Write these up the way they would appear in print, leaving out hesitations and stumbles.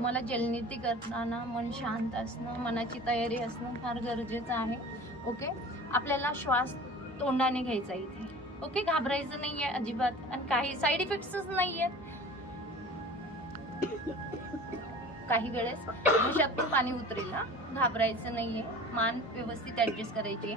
तुम्हाला जलनीती करताना मन शांत असणं, मनाची तयारी असणं फार गरजेचं आहे. ओके, आपल्याला श्वास तोंडाने घ्यायचा इथे. ओके, घाबरायचं नाहीये अजिबात आणि काही साईड इफेक्ट्सच नाहीयेत. काही वेळेस घशातून पाणी उतरेल, घाबरायचं नाहीये. मान व्यवस्थित ऍडजस्ट करायची.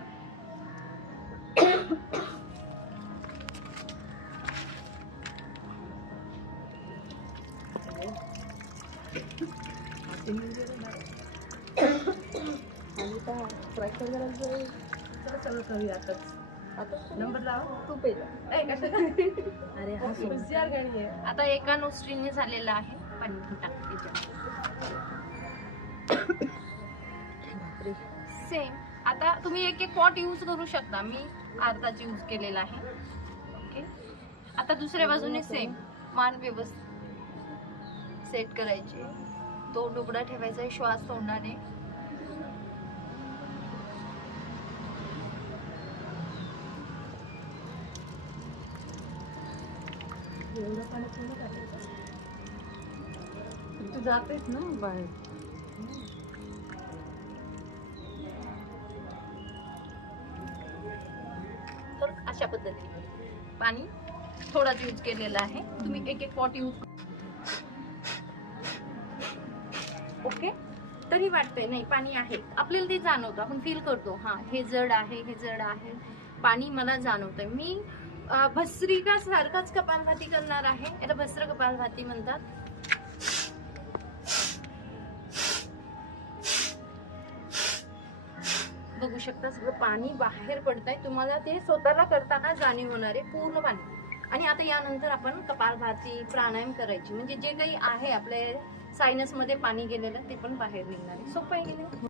नंबर लावा तू पहिला. अरे हा हुशार गाणी आहे. आता एका नोस्ट्रीलने झालेला आहे. पाणी टाकायचं सेम. आता तुम्ही एक एक पॉट यूज करू शकता. मी अर्धाच यूज केलेला आहे. ओके, आता दुसऱ्या बाजूने सेम. मान व्यवस्थित सेट करायचे, तोंड उघडा ठेवायचा, श्वास तोंडाने. एवढं पाणी थोडं टाकायचं. तू जातेस ना बाहेर. तर अशा पद्धतीने पाणी थोडाच यूज केलेला आहे. तुम्ही एक एक पॉट यूज. ओके, तरी वाटतंय नाही पाणी आहे, आपल्याला ते जाणवतं, आपण फील करतो. हा, हे जड आहे, हे जड आहे, पाणी मला जाणवतंय. मी भस्त्रिका सारखाच कपालभाती करणार आहे. याला भस्त्र कपालभाती म्हणतात. बघू शकता सगळं पाणी बाहेर पडतंय. तुम्हाला ते स्वतःला करताना जाणीव होणार आहे पूर्ण पाणी. आणि आता यानंतर आपण कपालभाती प्राणायाम करायची, म्हणजे जे काही आहे आपल्या सायनस मध्ये पाणी गेलेलं ते पण बाहेर निघणार आहे. सोपं आहे की नाही?